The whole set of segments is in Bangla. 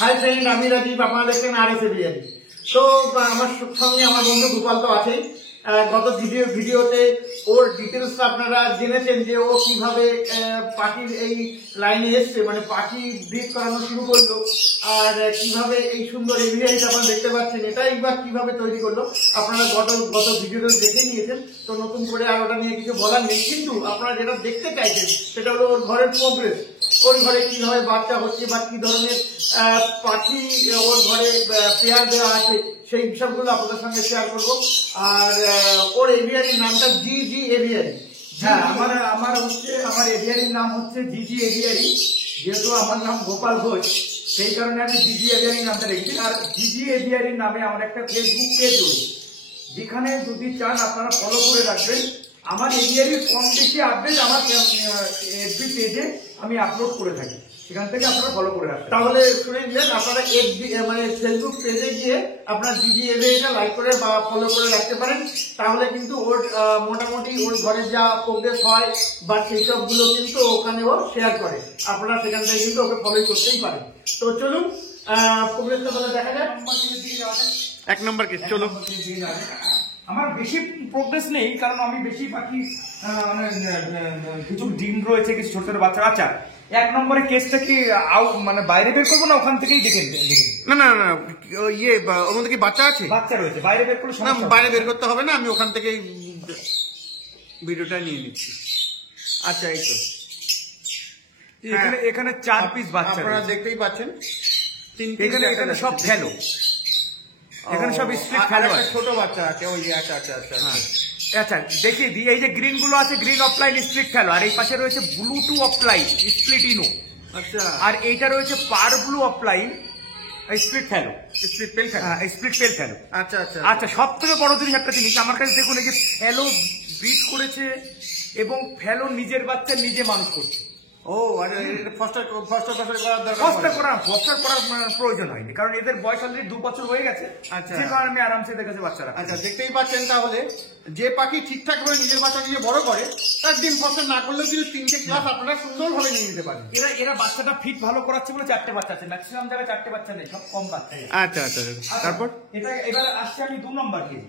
হাই ফ্রেন্ড, আমি রাজীব, আপনারা দেখছেন আর এস এভিয়ারি। তো আমার সঙ্গে আমার বন্ধু গোপাল তো আছেই। গত ভিডিওতে ওর ডিটেলস আপনারা জেনেছেন যে ও কিভাবে পাখির এই লাইনে এসছে, মানে পাখি ব্রিড করানো শুরু করলো, আর কিভাবে এই সুন্দর এভিয়ারিটা আপনারা দেখতে পাচ্ছেন এটা একবার কিভাবে তৈরি করলো আপনারা গত ভিডিওতে দেখে নিয়েছেন। তো নতুন করে আর ওটা নিয়ে কিছু বলার নেই, কিন্তু আপনারা যেটা দেখতে চাইছেন সেটা হলো ওর ঘরের প্রোগ্রেস, ওর ঘরে কিভাবে বাচ্চা হচ্ছে বা কি ধরনের পাখি ওর ঘরে পেয়ার দেওয়া আছে সেই বিষয়গুলো আপনাদের সঙ্গে শেয়ার করব। আর ওর এভিয়ারির নামটা জি এভিয়ারি। হ্যাঁ, আমার এভিয়ারির নাম হচ্ছে জি এভিয়ারি। যেহেতু আমার নাম গোপাল ঘোষ, সেই কারণে আমি জি এভিয়ারি নামটা রেখেছি। আর জি এভিয়ারির নামে আমার একটা ফেসবুক পেজ রয়েছে, যেখানে যদি চান আপনারা ফলো করে রাখবেন। আমার এভিয়ারির কম বেশি আপডেট আমার এফবি পেজে আমি আপলোড করে থাকি, সেখান থেকে আপনারা ফলো করে রাখবেন। তাহলে শুনে নিলেন, আপনারা এফবি মানে ফেসবুক পেজে গিয়ে আপনারা জি এভিয়ারিটা লাইক করে বা ফলো করে রাখতে পারেন। তাহলে কিন্তু ওর মোটামুটি ওর ঘরে যা প্রোগ্রেস হয় বা সেই সবগুলো কিন্তু ওখানে ও শেয়ার করে, আপনারা সেখান থেকে কিন্তু ওকে ফলো করতেই পারেন। তো চলুন প্রোগ্রেসটা তাহলে দেখা যায়। 1 নম্বর কেস, চলো। আমার বেশি প্রোগ্রেস নেই, কারণ আমি বেশি পাখি কিছু ডিম রয়েছে, কিছু ছোট ছোট বাচ্চা। আচ্ছা, 1 নম্বরে কেসটা কি মানে বাইরে বের করবো না ওখান থেকেই দেখে? না, ওর মধ্যে কি বাচ্চা আছে? বাচ্চা রয়েছে, বাইরে বের করলে না, বাইরে বের করতে হবে না, আমি ওখান থেকেই ভিডিওটা নিয়ে নিচ্ছি। আচ্ছা, এই তো এখানে 4 পিস বাচ্চা আপনারা দেখতেই পাচ্ছেন। এখানে সব ফেলো, এখানে সব স্প্লিট ফেলো আছে, ছোট বাচ্চা আছে ওই। আচ্ছা, আচ্ছা দেখিয়ে দিই। এই যে গ্রিন গুলো আছে, গ্রিন অফলাইন স্প্লিট ফেলো, আর এই পাশে রয়েছে ব্লু টু অফলাইন স্প্লিট ইনো। আচ্ছা, আর এইটা রয়েছে পার ব্লু অফলাইন স্প্লিট ফেলো, স্প্লিট পেল ফেলো। স্প্লিট পেল ফেলো। আচ্ছা, আচ্ছা, সব থেকে বড় জিনিস একটা জিনিস আমার কাছে দেখুন, এই যে ফেলো ব্রিড করেছে এবং ফেলো নিজের বাচ্চা নিজে মানুষ করছে। ও, আরে ফস্টার করার দরকার, ফস্টার করার প্রয়োজন হয়নি, কারণ এদের বয়স অলরেডি 2 বছর হয়ে গেছে। আচ্ছা, যে কারণে আমি আরামসে এদের কাছে বাচ্চা রাখি। আচ্ছা, দেখতেই পাচ্ছেন। তাহলে যে পাখি ঠিকঠাক ভাবে নিজের বাচ্চা নিজে বড় করে, তার ডিম ফস্টার না করলেও কিন্তু 3টে ক্লাস আপনারা সুন্দরভাবে নিয়ে নিতে পারেন। এরা বাচ্চাটা ফিট ভালো করাচ্ছে বলে 4টে বাচ্চা আছে, ম্যাক্সিমাম জায়গায় 4টে বাচ্চা নেই, সব কম বাচ্চা। আচ্ছা, তারপর এবার আসছে আমি 2 নম্বর কেস।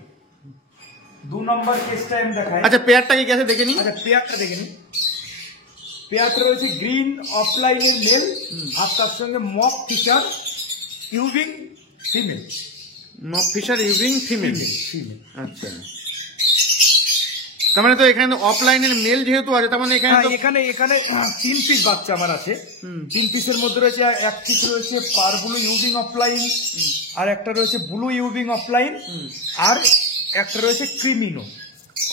2 নম্বর কেসটা আমি দেখাই। আচ্ছা, পেয়ারটা কি গেছে দেখে নিই। আচ্ছা, পেয়ারটা দেখে নিই। পেয়ারটা রয়েছে গ্রিন অফলাইনের মেল, আর তার সঙ্গে মক ফিশার ইউভিং ফিমেল। মক ফিশার ইউভিং ফিমেল। আচ্ছা, তার মানে তো এখানে অফলাইনের মেল যেহেতু আছে, তার মানে এখানে 3 পিস বাচ্চা আমার আছে। 3 পিসের মধ্যে রয়েছে 1 পিস রয়েছে পার ব্লু ইউভিং অফলাইন, আর একটা রয়েছে ব্লু ইউভিং অফলাইন, আর একটা রয়েছে ক্রিমিনো।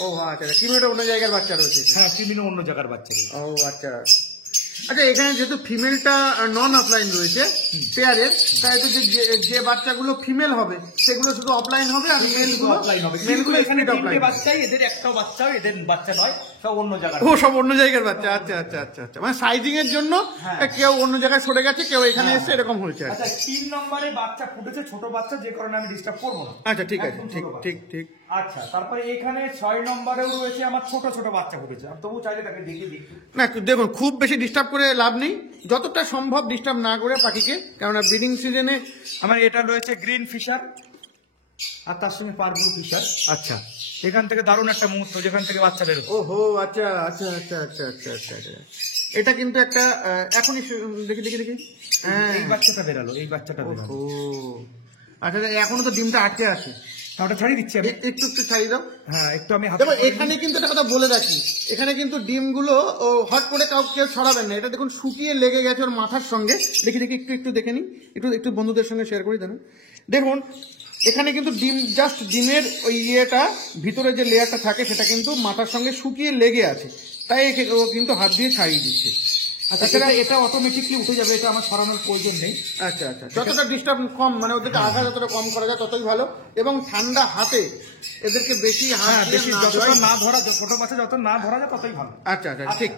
ও আচ্ছা, ক্রিমিনো অন্য জায়গার বাচ্চা রয়েছে। হ্যাঁ, ক্রিমিনো অন্য জায়গার বাচ্চা রয়েছে। ও আচ্ছা, এখানে যেহেতু ফিমেলটা নন অফলাইন রয়েছে পেয়ারের, তাই তো যে বাচ্চাগুলো ফিমেল হবে সেগুলো শুধু অফলাইন হবে, আর মেলগুলো অফলাইন হবে। এখানে 3টে বাচ্চাই, এদের একটাও বাচ্চা এদের বাচ্চা নয়, সব অন্য জায়গার। ও, সব অন্য জায়গার বাচ্চা। আচ্ছা, মানে সাইজিং এর জন্য কেউ অন্য জায়গায় সরে গেছে, কেউ এখানে এসে এরকম হয়েছে। আচ্ছা, 3 নম্বরে বাচ্চা ফুটেছে, ছোট বাচ্চা, যে কারণে আমি ডিস্টার্ব করবো না। আচ্ছা, ঠিক আছে, ঠিক। আচ্ছা, তারপরে এখানে 6 নম্বরেও রয়েছে আমার ছোট ছোট বাচ্চা ফুটেছে। তবু চাইলে তাকে দেখিয়ে দিই। না, দেখুন, খুব বেশি ডিস্টার্ব করে লাভ নেই, যতটা সম্ভব ডিস্টার্ব না করে পাখিকে, কেননা ব্রিডিং সিজনে। আমার এটা রয়েছে গ্রিন ফিশার, আর তার সঙ্গে পার ব্লু ফিশার। আচ্ছা, এখান থেকে দারুণ একটা মুহূর্ত, যেখান থেকে বাচ্চা বেরোবে। ওহো, আচ্ছা, এটা কিন্তু একটা এখনই দেখি। এই বাচ্চাটা বেরালো, এই বাচ্চাটা বেরালো। ও আচ্ছা, এখনো তো ডিমটা আটকে আছে, ওটা ছাড়িয়ে দিচ্ছি আমি। একটু ছাড়িয়ে দাও। হ্যাঁ, একটু আমি দেখো, এখানে কিন্তু একটা কথা বলে রাখি, এখানে কিন্তু ডিমগুলো হট করে কেউ ছড়াবেন না। এটা দেখুন শুকিয়ে লেগে গেছে ওর মাথার সঙ্গে। দেখি একটু দেখে নিই, একটু বন্ধুদের সঙ্গে শেয়ার করি। দেখুন, এখানে কিন্তু ডিমের ওই ভিতরে যে লেয়ারটা থাকে সেটা কিন্তু মাথার সঙ্গে শুকিয়ে লেগে আছে, তাই ও কিন্তু হাত দিয়ে ছাড়িয়ে দিচ্ছে। আচ্ছা, এটা অটোমেটিকলি উঠে যাবে, এটা আমার সরানোর প্রয়োজন নেই। আচ্ছা, যতটা ডিস্টার্ব কম, মানে ওদেরকে আঘাত যতটা কম করা যায় ততই ভালো, এবং ঠান্ডা হাতে এদেরকে বেশি যতটা না ধরা, ছোট বাচ্চা যত না ধরা যায় ততই ভালো। আচ্ছা,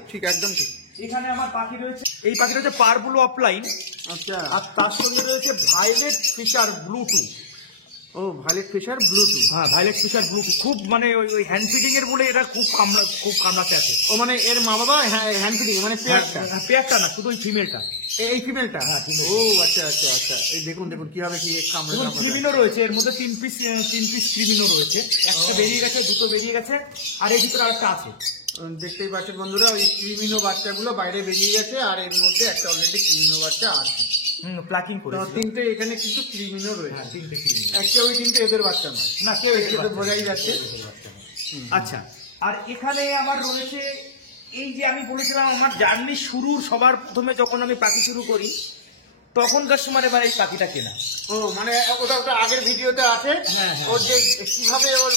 ঠিক, একদম ঠিক। এখানে আমার পাখি রয়েছে, এই পাখি রয়েছে পার ব্লু অফলাইন। আচ্ছা, আর তার সঙ্গে রয়েছে ভায়োলেট ফিশার ব্লু টু। ও ভাইলেট ফিশার ব্লুটুথ। হ্যাঁ, ভাইলেট ফিশার ব্লুটুথ খুব মানে ওই হ্যান্ড ফিডিং এর বলে এটা খুব কামড়াতে আছে। ও মানে এর মা বাবা হ্যান্ড ফিডিং মানে পেয়ারটা না, শুধু ওই ফিমেলটা। এই ফিমেলটা? হ্যাঁ, female। ও আচ্ছা আচ্ছা আচ্ছা, এই দেখুন দেখুন কিভাবে কি কামড়ে। ক্রিমিনো রয়েছে এর মধ্যে, 3 পিস ক্রিমিনো রয়েছে। একটা বেরিয়ে গেছে, দুটো বেরিয়ে গেছে, আর এর ভিতরে আরেকটা আছে। দেখতেই পাচ্ছেন বন্ধুরা, ওই ক্রিমিনো বাচ্চাগুলো বাইরে বেরিয়ে গেছে, আর এর মধ্যে একটা অলরেডি ক্রিমিনো বাচ্চা আছে। প্লাকিং করে তিনটে এখানে কিন্তু ক্রিমিনো রয়েছে। হ্যাঁ, 3টে ক্রিমিনো। একটা ওই তিনটে এদের বাচ্চা নয় না, কেউ সেটা বোঝাই যাচ্ছে। আচ্ছা, আর এখানে আমার রয়েছে এই যে আমি বলেছিলাম আমার জার্নি শুরুর সবার প্রথমে যখন আমি পাখি শুরু করি তখনকার সময় এবার এই পাখিটা কেনা। ও মানে ওটা ওটা আগের ভিডিওতে আছে। হ্যাঁ, হ্যাঁ। ওর যে কিভাবে ওর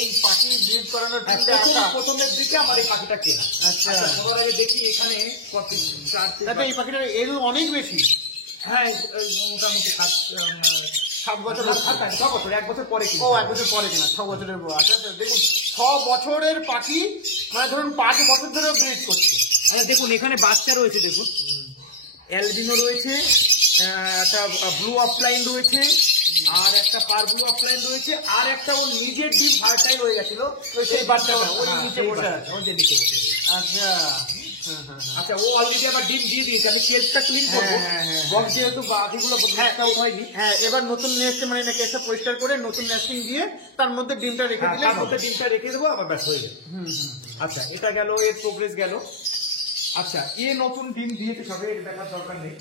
এই পাখি ব্রিড করানোর দিকটা আসা। প্রথমের দিকে আমার এই পাখিটা কেনা। আচ্ছা, সবার আগে দেখি এখানে তাতে এই পাখিটার এর অনেক বেশি। হ্যাঁ, মোটামুটি 7 বছর। 6 বছর, 1 বছর পরে কিনা। ও 1 বছর পরে কিনা, 6 বছরের বয়স। আচ্ছা আচ্ছা, দেখুন 6 বছরের পাখি, মানে ধরুন 5 বছর ধরে ব্রিড করছে। আচ্ছা দেখুন এখানে বাচ্চা রয়েছে, দেখুন অ্যালবিনো রয়েছে, একটা ব্লু অফলাইন রয়েছে, আর একটা পার ব্লু অফলাইন রয়েছে, আর একটা ওর নিজের ডিম ভাড়াটাই রয়ে গেছিল সেই বাচ্চাটা ওর নিচে বসে আছে, ওর যে নিচে বসে রয়েছে। আচ্ছা আচ্ছা, ও অলরেডি আবার ডিম দিয়ে দিয়েছে, আমি কেসটা ক্লিন করবো। বক্স যেহেতু বাকিগুলো হয়নি। হ্যাঁ, এবার নতুন নেস্ট মানে কেসটা পরিষ্কার করে নতুন নেস্টিং দিয়ে তার মধ্যে ডিমটা রেখে দিলে তার মধ্যে ডিমটা রেখে দেবো, আবার ব্যাস হয়ে যাবে। আচ্ছা, এটা গেল, এর প্রোগ্রেস গেল। আচ্ছা, এ নতুন ডিম দিয়েছে সবে, এটা দেখার দরকার নেই।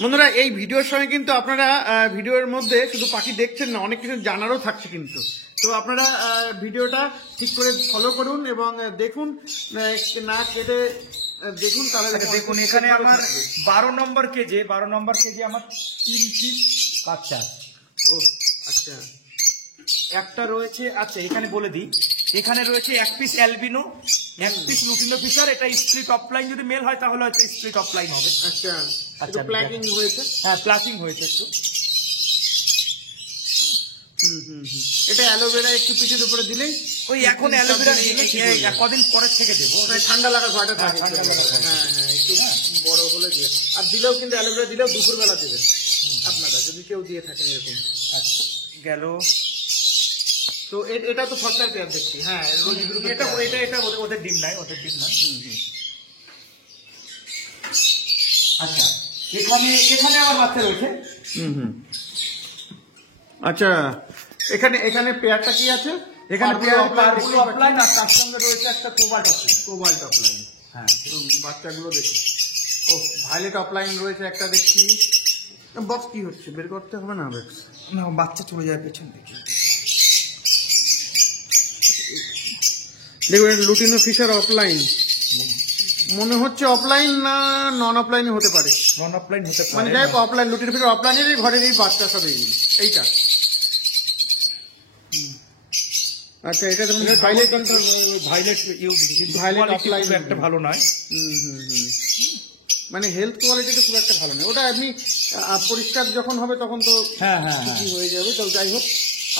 বন্ধুরা, এই ভিডিওর সঙ্গে কিন্তু আপনারা ভিডিওর মধ্যে শুধু পাখি দেখছেন না, অনেক কিছু জানারও থাকছে কিন্তু। তো আপনারা ভিডিওটা ঠিক করে ফলো করুন এবং দেখুন, না কেটে দেখুন, তাহলে দেখুন এখানে আমার 12 নম্বর কেজে আমার 3 পিস বাচ্চা আছে। ও আচ্ছা, একটা রয়েছে, আচ্ছা এখানে বলে দিই, এখানে রয়েছে 1 piece albino, 1 piece lutino Fischer. এটা স্প্লিট অফলাইন, যদি মেল হয় তাহলে হয়তো স্প্লিট অফলাইন হবে। আচ্ছা আচ্ছা, প্ল্যাকিং হয়েছে। হ্যাঁ, প্লাকিং হয়েছে একটু। এটা অ্যালোভেরা একটু পিঠের উপরে দিলেই ওই এখন অ্যালোভেরা কদিন পরের থেকে দেবো, ঠান্ডা লাগার ভয়টা থাকে। ঠান্ডা লাগার ভয়। হ্যাঁ হ্যাঁ, একটু বড় হলে দিয়ে। আর দিলেও কিন্তু অ্যালোভেরা দিলেও দুপুরবেলা দেবেন আপনারা, যদি কেউ দিয়ে থাকেন এরকম। আচ্ছা গেল। তো এটা তো ফসলার পেয়ার দেখছি। হ্যাঁ, এটা ওদের ডিম নাই, ওদের ডিম নাই। আচ্ছা, এখানে আমার বাচ্চা রয়েছে। আচ্ছা, এখানে পেয়ারটা কি আছে? এখানে অফলাইন, আর তার সঙ্গে রয়েছে একটা কোবাল্ট অফলাইন। হ্যাঁ, বাচ্চাগুলো দেখি। ও ভায়োলেট অফলাইন রয়েছে একটা দেখছি। বক্স কি হচ্ছে, বের করতে হবে না? বক্স না, বাচ্চা চলে যায় পেছন থেকে। দেখুন লুটিনো ফিশার অফলাইন, মনে হচ্ছে অফলাইন না নন অফলাইন হতে পারে। নন অফলাইন হতে পারে, মানে যাই হোক অফলাইন, লুটিনো ফিশার অফলাইনেরই ঘরেরই বাচ্চা সব এইগুলো। এইটা আচ্ছা, এটা ধরুন ভায়োলেট অফলাইন একটা ভালো নয়। মানে হেলথ কোয়ালিটিটা খুব একটা ভালো নয়। ওটা আপনি পরিষ্কার যখন হবে তখন তো ঠিকই হয়ে যাবে। তো যাই হোক,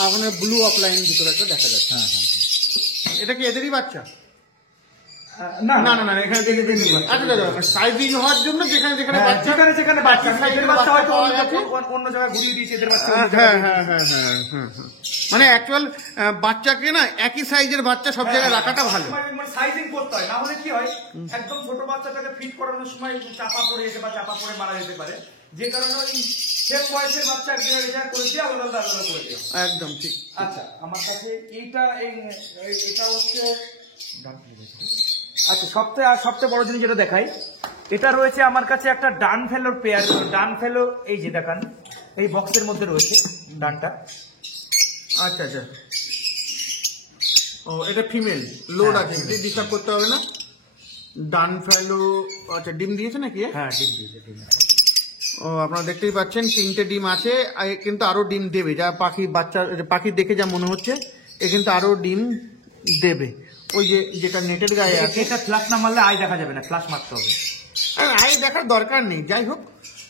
এখন ব্লু অফলাইনের ভিতরে একটা দেখা যাচ্ছে। এটা কি এদেরই বাচ্চা? না না না না, এখানে দেখে সাইজিং হওয়ার জন্য যেখানে যেখানে বাচ্চা, যেখানে বাচ্চা সাইজের বাচ্চা হয়তো অন্য জায়গায় ঘুরিয়ে দিয়েছে এদের বাচ্চা। হ্যাঁ হ্যাঁ হ্যাঁ হ্যাঁ হ্যাঁ, মানে অ্যাকচুয়াল বাচ্চাকে না একই সাইজের বাচ্চা সব জায়গায় রাখাটা ভালো। মানে সাইজিং করতে হয়, না হলে কি হয় একদম ছোট বাচ্চাটাকে ফিট করানোর সময় চাপা পড়ে যেতে বা চাপা পড়ে মারা যেতে পারে, যে কারণে ওই সেম বয়সের বাচ্চা করেছি আলাদা আলাদা করে দিও। একদম ঠিক। আচ্ছা, আমার কাছে এটা হচ্ছে, আচ্ছা সবচেয়ে বড় জিনিস যেটা দেখাই, এটা রয়েছে আমার কাছে একটা ডান ফেলোর পেয়ার। ডান ফেলো এই যে দেখান, এই বক্সের মধ্যে রয়েছে ডানটা। আচ্ছা আচ্ছা, ও এটা ফিমেল লোড আছে, ডিস্টার্ব করতে হবে না। ডান ফেলো, আচ্ছা ডিম দিয়েছে নাকি? হ্যাঁ, ডিম দিয়েছে, ডিম। ও আপনারা দেখতেই পাচ্ছেন 3টে ডিম আছে, কিন্তু আরো ডিম দেবে। যা পাখি দেখে যা মনে হচ্ছে এ কিন্তু আরো ডিম দেবে। ওই যেটা নেটের গায়ে আছে, এটা ফ্ল্যাশ না মারলে আই দেখা যাবে না, ফ্ল্যাশ মারতে হবে। আই দেখার দরকার নেই। যাই হোক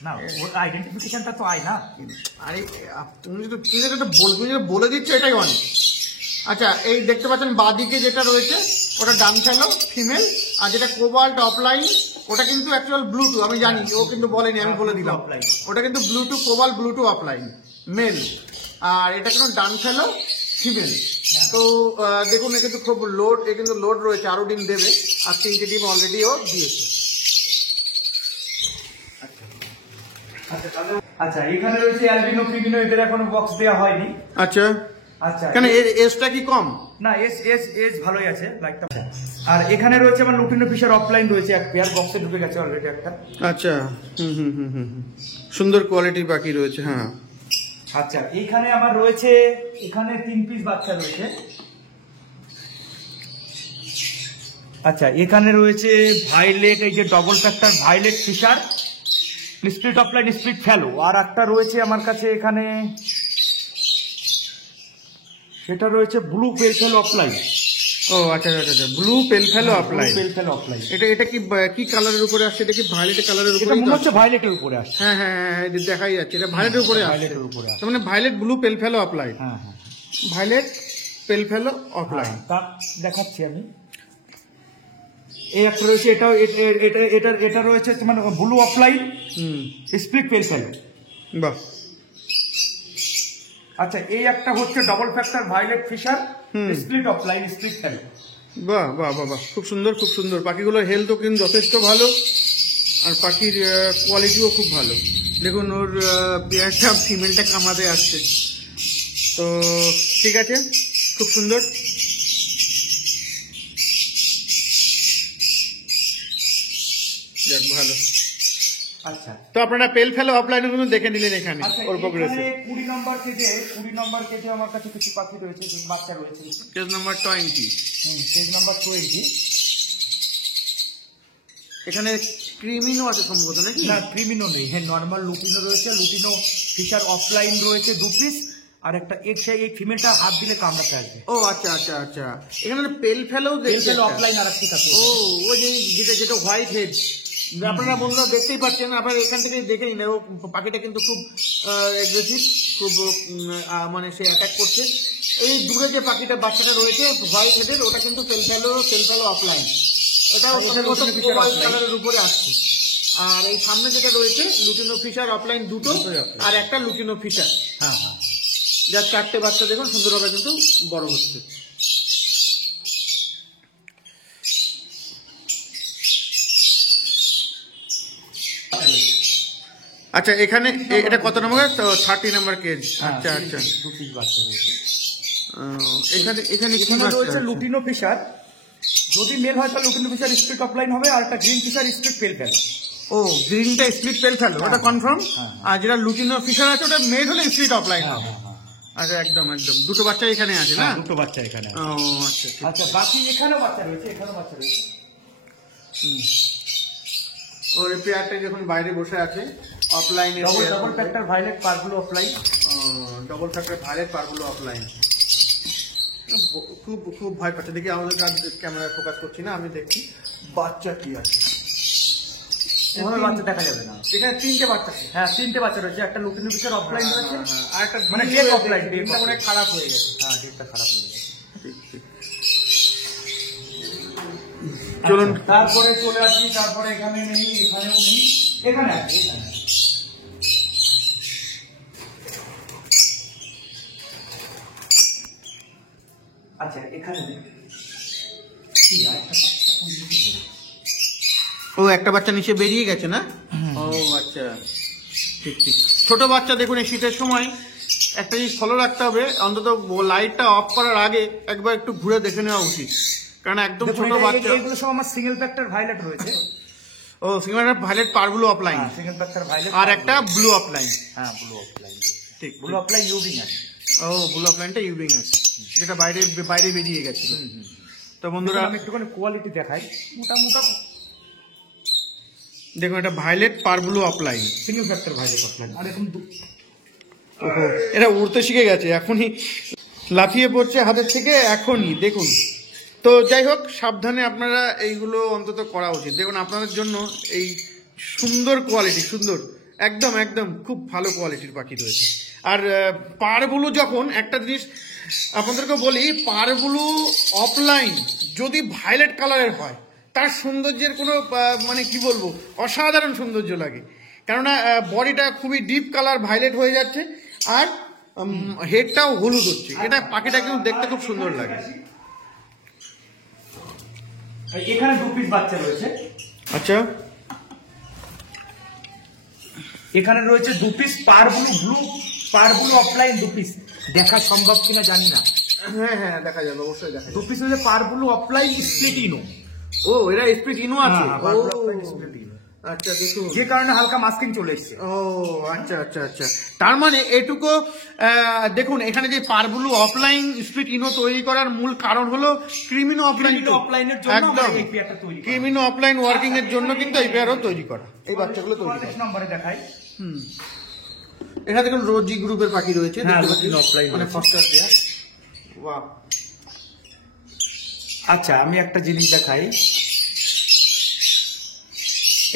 না, ওর আইডেন্টিফিকেশনটা তো আই না। আরে তুমি যেটা বলে দিচ্ছ এটাই অনেক। আচ্ছা, এই দেখতে পাচ্ছেন বাদিকে যেটা রয়েছে ওটা ডান ফেলো ফিমেল, আর যেটা কোবাল্ট অফলাইন ওটা কিন্তু অ্যাকচুয়াল ব্লুটুথ। আমি জানি, ও কিন্তু বলেনি, আমি বলে দিলাম। ওটা কিন্তু ব্লুটুথ, কোবাল্ট ব্লুটুথ অফলাইন। মেল, আর এটা কোনো ডান ফেলো ফিমেল। তো দেখুন এ কিন্তু খুব লোড, এ কিন্তু লোড রয়েছে, আরো ডিম দেবে, আর 3টে ডিম অলরেডি ও দিয়েছে। আচ্ছা, এখানে রয়েছে অ্যালবিনো ফিমিনো, এদের এখনো বক্স দেওয়া হয়নি। আচ্ছা আচ্ছা, কেন এর এজটা কি কম? না, এজ ভালোই আছে লাইকটা। আর এখানে রয়েছে আমার লুটিনো ফিশার অফলাইন রয়েছে এক পেয়ার, বক্সে ঢুকে গেছে অলরেডি একটা। আচ্ছা, সুন্দর কোয়ালিটি বাকি রয়েছে। হ্যাঁ, আচ্ছা, এখানে আমার রয়েছে, এখানে 3 পিস বাচ্চা রয়েছে। আচ্ছা, এখানে রয়েছে ভাইলেট, এই যে double factor violet Fischer, split opaline split fallow. আর একটা রয়েছে আমার কাছে এখানে, সেটা রয়েছে ব্লু পেল ফেলো অফলাইন। ও আচ্ছা আচ্ছা আচ্ছা, ব্লু পেল ফেলো অফলাইন। পেল ফেলো অফলাইন, এটা কি কালারের উপরে আসছে? এটা কি ভায়োলেট কালারের উপরে? এটা মনে হচ্ছে ভাইলেটের উপরে আসছে। হ্যাঁ হ্যাঁ হ্যাঁ, এটা দেখাই যাচ্ছে, এটা ভায়োলেটের উপরে আসছে। ভাইলেটের উপরে আসছে, তার মানে ভায়োলেট ব্লু পেল ফেলো অফলাইন। হ্যাঁ হ্যাঁ, ভায়োলেট পেল ফেলো অফলাইন। তা দেখাচ্ছি আমি। এই একটা রয়েছে, এটাও এটা রয়েছে মানে ব্লু অফলাইন স্প্লিট পেল ফেলো। বাহ। আচ্ছা, এই একটা হচ্ছে double factor violet Fischer split opaline split fallow. বাহ বাহ বাহ বাহ, খুব সুন্দর খুব সুন্দর। পাখিগুলোর হেলথও কিন্তু যথেষ্ট ভালো, আর পাখির কোয়ালিটিও খুব ভালো। দেখুন ওর পেয়ারটা ফিমেলটা কামাতে আসছে। তো ঠিক আছে, খুব সুন্দর। যাক ভালো। আচ্ছা, তো আপনারা পেল ফেলো অফলাইনে কিন্তু দেখে নিলেন এখানে ওর প্রোগ্রেসে। 20 নম্বর কেজে আমার কাছে কিছু পাখি রয়েছে, বাচ্চা রয়েছে। Cage number 20। Cage number 20। এখানে ক্রিমিনো আছে সম্ভবত নাকি? না, ক্রিমিনো নেই, হ্যাঁ নর্মাল লুটিনো রয়েছে। লুটিনো ফিশার অফলাইন রয়েছে 2 পিস, আর একটা এই ফিমেলটা হাত দিলে কামড়াতে আসবে। ও আচ্ছা আচ্ছা আচ্ছা, এখানে পেল ফেলো দেখছি অফলাইন আর একটা আছে। ও ওই যেটা হোয়াইট হেড, আপনারা বন্ধুরা দেখতেই পাচ্ছেন। আপনারা এখান থেকে দেখে নিন, ও পাখিটা কিন্তু খুব এগ্রেসিভ, খুব মানে সে অ্যাটাক করছে। এই দূরে যে পাখিটা বাচ্চাটা রয়েছে হোয়াইট হেডের, ওটা কিন্তু পেল ফেলো অফলাইন, এটা হোয়াইট কালারের উপরে আসছে। আর এই সামনে যেটা রয়েছে লুটিনো ফিশার অফলাইন দুটো, আর একটা লুটিনো ফিশার। হ্যাঁ হ্যাঁ, যার 4টে বাচ্চা দেখুন সুন্দরভাবে কিন্তু বড় হচ্ছে। আচ্ছা, এখানে এটা কত নম্বর? 30 নম্বর কেজ। আচ্ছা আচ্ছা, 2 পিস বাচ্চা রয়েছে। এখানে কি রয়েছে লুটিনো ফিশার, যদি মেল হয় তাহলে লুটিনো ফিশার স্প্লিট অফলাইন হবে, আর একটা গ্রিন ফিশার স্প্লিট পেল ফেল। ও, গ্রিনটা স্প্লিট পেল ফেল, ওটা কনফার্ম। আর যেটা লুটিনো ফিশার আছে ওটা মেল হলে স্প্লিট অফলাইন হবে। আচ্ছা, একদম একদম, দুটো বাচ্চা এখানে আছে না? দুটো বাচ্চা এখানে। ও আচ্ছা আচ্ছা, বাকি এখানেও বাচ্চা রয়েছে, এখানেও বাচ্চা রয়েছে। ওর পেয়ারটা যখন বাইরে বসে আছে অফলাইনে, ডবল ফ্যাক্টর ভায়োলেট পারগুলো অফলাইন। ডবল ফ্যাক্টর ভায়োলেট পারগুলো অফলাইন। খুব খুব ভয় পাচ্ছে। দেখি আমাদের ক্যামেরা ফোকাস করছি না, আমি দেখছি বাচ্চা কি আছে। বাচ্চা দেখা যাবে না, এখানে 3টে বাচ্চা। হ্যাঁ 3টে বাচ্চা রয়েছে, একটা লুটিনো ফিশার অফলাইন রয়েছে, আর একটা মানে অফলাইন। এটা মানে খারাপ হয়ে গেছে। হ্যাঁ, ডেটটা খারাপ হয়ে গেছে। চলুন তারপরে চলে আসি, তারপরে এখানে নেই, এখানেও নেই, এখানে আছে। আচ্ছা, এখানে ও একটা বাচ্চা নিচে বেরিয়ে গেছে না? ও আচ্ছা, ঠিক ঠিক। ছোট বাচ্চা দেখুন এই শীতের সময় একটা জিনিস ফলো রাখতে হবে, অন্তত লাইটটা অফ করার আগে একবার একটু ঘুরে দেখে নেওয়া উচিত, কারণ একদম ছোট বাচ্চা। এগুলো সব আমার সিঙ্গেল ফ্যাক্টর ভায়োলেট রয়েছে। ও, সিঙ্গেল ভায়োলেট পারগুলো অফলাইন, সিঙ্গেল ফ্যাক্টর ভায়োলেট, আর একটা ব্লু অফলাইন। হ্যাঁ, ব্লু অফলাইন, ঠিক, ব্লু অফলাইন ইউবিং আছে। ও, ব্লু অফলাইনটা ইউবিং আছে, যেটা বাইরে বেরিয়ে গেছে। তো বন্ধুরা আমি একটুখানি কোয়ালিটি দেখাই, মোটামুটি দেখুন এটা violet parblue opaline, single factor violet opaline. আর এখন ওহো, এরা উড়তে শিখে গেছে, এখনই লাফিয়ে পড়ছে হাতের থেকে এখনই, দেখুন। তো যাই হোক, সাবধানে আপনারা এইগুলো অন্তত করা উচিত। দেখুন আপনাদের জন্য এই সুন্দর কোয়ালিটি, সুন্দর একদম একদম খুব ভালো কোয়ালিটির পাখি রয়েছে। আর পারগুলো যখন, একটা জিনিস আপনাদেরকে বলি, পারগুলো অফলাইন যদি ভায়োলেট কালারের হয় তার সৌন্দর্যের কোনো মানে কি বলবো, অসাধারণ সৌন্দর্য লাগে। কেননা বডিটা খুবই ডিপ কালার ভায়োলেট হয়ে যাচ্ছে, আর হেডটাও হলুদ হচ্ছে, এটা পাখিটা কিন্তু দেখতে খুব সুন্দর লাগে। এখানে 2 পিস বাচ্চা রয়েছে। আচ্ছা, এখানে রয়েছে 2 পিস পারব্লু অফলাইন 2 পিস। দেখা সম্ভব কিনা জানি না। হ্যাঁ হ্যাঁ দেখা যাবে, অবশ্যই দেখা 2 পিস হচ্ছে পারব্লু অফলাইন স্প্লিট ইনো। ও এরা স্প্লিট ইনো আছে। আচ্ছা দেখুন, যে কারণে হালকা মাস্কিং চলে এসেছে। ও আচ্ছা আচ্ছা আচ্ছা, তার মানে এটুকু দেখুন, এখানে যে পারব্লু অফলাইন স্প্লিট ইনো তৈরি করার মূল কারণ হলো ক্রিমিনো অফলাইনের জন্য আমরা একদম এই পেয়ারটা তৈরি করি। ক্রিমিনো অফলাইন ওয়ার্কিং এর জন্য কিন্তু এই পেয়ারও তৈরি করা, এই বাচ্চাগুলো তৈরি করা। 44 নম্বরে দেখাই। এখানে দেখুন রোজি গ্রুপের পাখি রয়েছে, হ্যাঁ, দেখতে পাচ্ছেন, রোজি offline মানে রয়েছে। ফাস্টার পেয়ার। বাহ, আচ্ছা আমি একটা জিনিস দেখাই।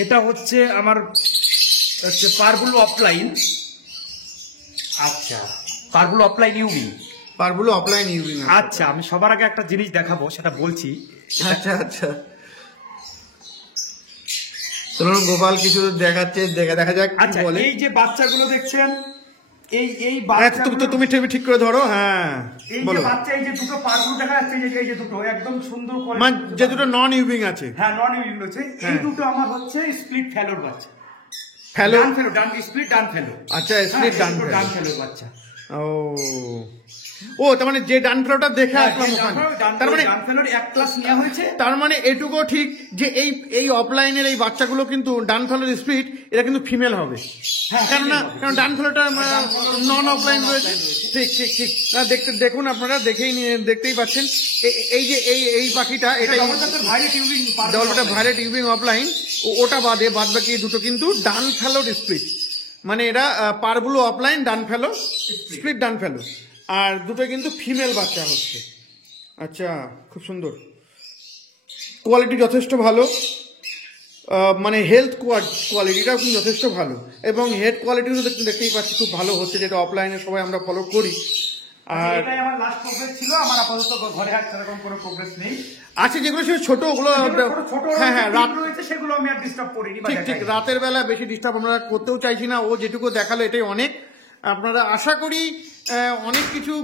এটা হচ্ছে আমার পারব্লু অফলাইন। আচ্ছা, পারব্লু অফলাইন ইউবি। পারব্লু অফলাইন ইউরিং। আচ্ছা আমি সবার আগে একটা জিনিস দেখাবো, সেটা বলছি। আচ্ছা আচ্ছা, চলুন গোপাল কিছু দেখাচ্ছে, দেখা যাক কি আচ্ছা বলে। এই যে বাচ্চাগুলো দেখছেন, এই হ্যাঁ, বাচ্চাগুলো, তুমি ঠিক করে ধরো। হ্যাঁ এই যে বলো, বাচ্চা, এই যে দুটো পারব্লু দেখা যাচ্ছে, এই যে দুটো একদম সুন্দর করে, মানে যে দুটো নন ইউবিং আছে। হ্যাঁ নন ইউনিট রয়েছে। এই হ্যাঁ। দুটো আমার হচ্ছে স্প্লিট ফেলোর বাচ্চা। হ্যালো, ডান ফেলো, ডান স্প্লিট ডান ফেলো। আচ্ছা স্প্লিট ডান হ্যাঁ, ডান ফেলোর বাচ্চা। ও তার মানে যে ডান ফ্লোটা দেখে আসলাম ওখানে, তার মানে ডান ফেলোর 1 ক্লাস নেওয়া হয়েছে। তার মানে এটুকু ঠিক যে এই অফলাইনের এই বাচ্চাগুলো কিন্তু ডান ফ্লোর স্পিড এরা কিন্তু ফিমেল হবে, হ্যাঁ, কেননা female হবে। কারণ ডান ফ্লোরটা নন অফলাইন রয়েছে। ঠিক ঠিক ঠিক, না দেখুন আপনারা দেখতেই পাচ্ছেন এই যে এই পাখিটা, এটাই ডলটা ভাইলেট ইউবিং অফলাইন, ওটা বাদ বাকি দুটো কিন্তু ডান ফ্যালোড স্প্লিট, মানে এরা পারব্লু অফলাইন ডান ফ্যালো স্প্লিট ডান ফ্যালো, আর দুটো কিন্তু ফিমেল বাচ্চা হচ্ছে। আচ্ছা খুব সুন্দর, কোয়ালিটি যথেষ্ট ভালো, মানে হেলথ কোয়ালিটিটাও কিন্তু যথেষ্ট ভালো, এবং হেড কোয়ালিটিও দেখতেই পাচ্ছি খুব ভালো হচ্ছে, যেটা অফলাইনে সবাই আমরা ফলো করি। আর এটাই আমার লাস্ট প্রোগ্রেস ছিল, আমার আপাতত ঘরে আর সেরকম কোনো প্রোগ্রেস নেই। আছে যেগুলো ছোট, ওগুলো হ্যাঁ হ্যাঁ রাত রয়েছে, সেগুলো আমি আর ডিস্টার্ব করিনি। ঠিক রাতের বেলা বেশি ডিস্টার্ব আমরা করতেও চাইছি না, ও যেটুকু দেখালো এটাই অনেক। আপনারা আশা করি অনেক কিছু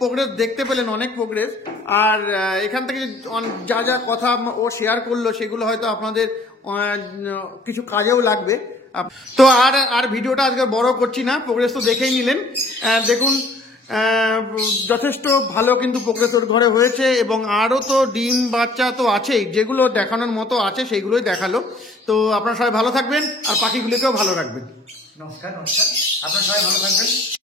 প্রোগ্রেস দেখতে পেলেন, অনেক প্রোগ্রেস। আর এখান থেকে যা যা কথা ও শেয়ার করলো সেগুলো হয়তো আপনাদের কিছু কাজেও লাগবে। তো আর ভিডিওটা আজকে বড় করছি না, প্রোগ্রেস তো দেখেই নিলেন। দেখুন যথেষ্ট ভালো কিন্তু প্রোগ্রেস ওর ঘরে হয়েছে, এবং আরও তো ডিম বাচ্চা তো আছেই, যেগুলো দেখানোর মতো আছে সেইগুলোই দেখালো। তো আপনারা সবাই ভালো থাকবেন আর পাখিগুলিকেও ভালো রাখবেন। নমস্কার, আপনারা সবাই ভালো থাকবেন।